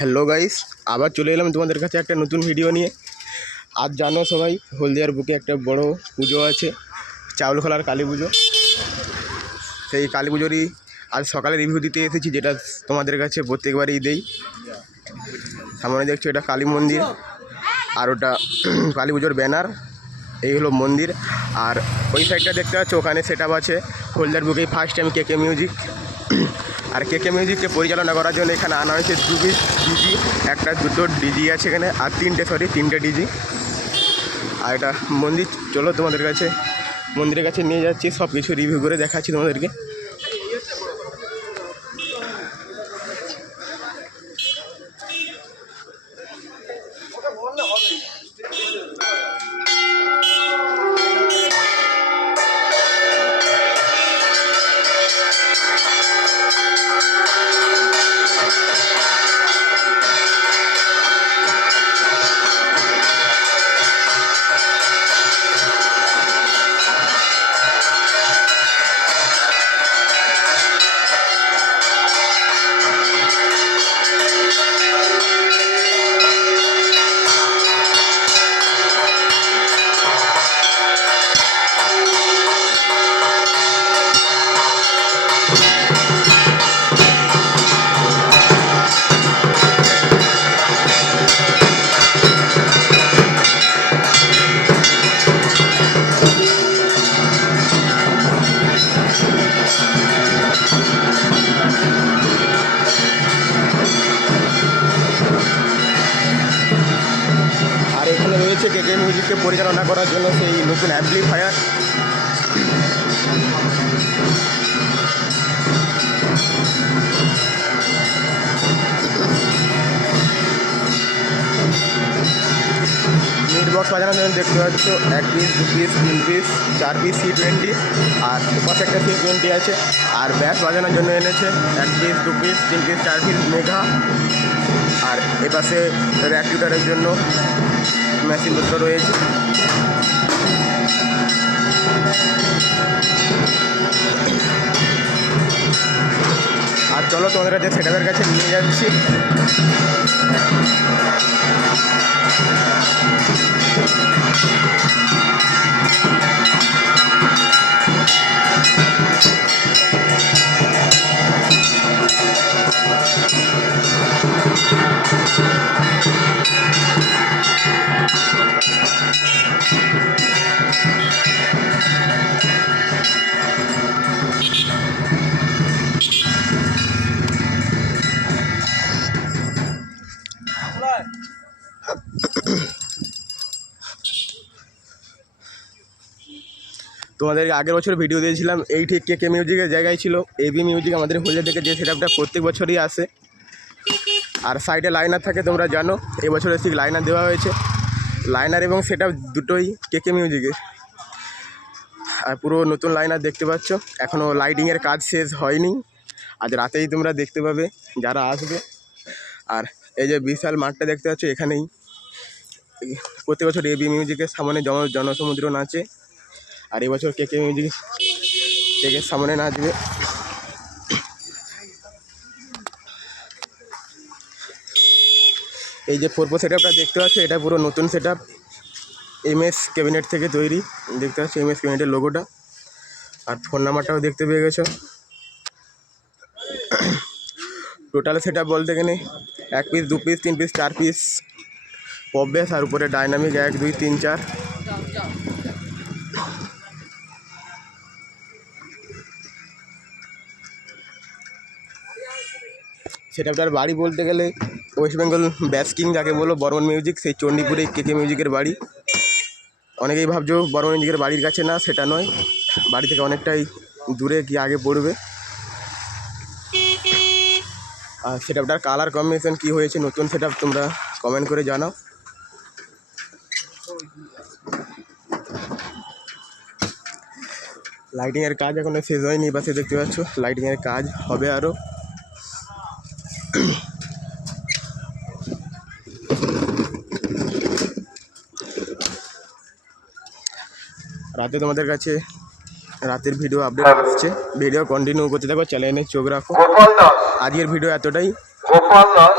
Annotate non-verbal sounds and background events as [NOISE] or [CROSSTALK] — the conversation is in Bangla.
হ্যালো গাইস, আবার চলে এলাম তোমাদের কাছে একটা নতুন ভিডিও নিয়ে। আজ জানো সবাই, হলদিয়ার বুকে একটা বড় পুজো আছে চাউলখোলার কালী পুজো। সেই কালী পুজোরই আজ সকালে রিভিউ দিতে এসেছি, যেটা তোমাদের কাছে প্রত্যেকবারই দেই। সামনে দেখছ, এটা কালী মন্দির, আর ওটা [CLEARS THROAT] কালী পুজোর ব্যানার, এই হলো মন্দির। আর ওই সাইডটা দেখতে পাচ্ছ, ওখানে সেট আছে। হলদিয়ার বুকেই first time K K music আর কে কে মিউজিককে পরিচালনা করার জন্য এখানে আনা হয়েছে দু পিস ডিজি, একটা দুটো ডিজি আছে এখানে, আর তিনটে সরি তিনটে ডিজি। আর এটা মন্দির, চলো তোমাদের কাছে, মন্দিরের কাছে নিয়ে যাচ্ছি সব কিছু রিভিউ করে দেখাচ্ছি তোমাদেরকে। এখানে রয়েছে কে কে মিউজিককে পরিচালনা করার জন্য সেই নতুন অ্যাম্পলিফায়ার বক্স বাজানোর জন্য দেখতে পাচ্ছ এক পিস দু পিস তিন পিস চার পিস সি টোয়েন্টি আর দুপাশে একটা সি টোয়েন্টি আছে। আর ব্যাস বাজানোর জন্য এনেছে এক পিস দু পিস তিন পিস চার পিস মেঘা আর এপাশে র্যাকিউটারের জন্য মেশিনপত্র রয়েছে। আর চলো তোমাদের কাছে সেটাপের কাছে নিয়ে যাচ্ছি। তোমাদেরকে আগের বছর ভিডিও দিয়েছিলাম, এই ঠিক কে কে মিউজিকের জায়গায় ছিল এবি মিউজিক আমাদের হলদিয়া থেকে যে সেটআপটা প্রত্যেক বছরই আসে। আর সাইডে লাইনার থাকে, তোমরা জানো এবছর ঠিক লাইনার দেওয়া হয়েছে। লাইনার এবং সেটআপ দুটোই কে কে মিউজিকের আর পুরো নতুন লাইনার দেখতে পাচ্ছ এখনও লাইটিংয়ের কাজ শেষ হয়নি। আজ রাতেই তোমরা দেখতে পাবে, যারা আসবে। আর এই যে বিশাল মাঠটা দেখতে পাচ্ছ, এখানেই প্রতি বছর এবি মিউজিকের সামনে জন জনসমুদ্র নাচে। আর এবছর কে কে মিউজিক কেকের সামনে নাচবে এই যে ফোর সেট আপটা দেখতে পাচ্ছি, এটা পুরো নতুন set up M S cabinet থেকে তৈরি। দেখতে পাচ্ছি এম এস ক্যাবিনেটের লোগোটা আর ফোন নাম্বারটাও দেখতে পেয়ে গেছো। টোটাল সেট আপ বলতে গেলে এক পিস দু পিস তিন পিস চার পিস পপ বেস আর উপরে ডাইনামিক এক, দুই, তিন, চার। সেটা তার বাড়ি বলতে গেলে ওয়েস্ট বেঙ্গল ব্যাসকিং যাকে বলো বর্মন মিউজিক সেই চণ্ডীপুরে কে কে মিউজিকের বাড়ি। অনেকেই ভাবছ বর্মন মিউজিকের বাড়ির কাছে না, সেটা নয়। বাড়ি থেকে অনেকটাই দূরে কি আগে পড়বে। আর সেটাপটার কালার কম্বিনেশন কী হয়েছে, নতুন সেটআপ তোমরা কমেন্ট করে জানাও। লাইটিংয়ের কাজ এখনও শেষ হয়নি বাসে দেখতে পাচ্ছ লাইটিংয়ের কাজ হবে আরও [CLEARS THROAT] রাতে তোমাদের কাছে রাতের ভিডিও আপডেট আসছে ভিডিও কন্টিনিউ করতে থাকো চ্যানেলে চোখ রাখো। আজকের ভিডিও এতটাই। গোপাল দাস।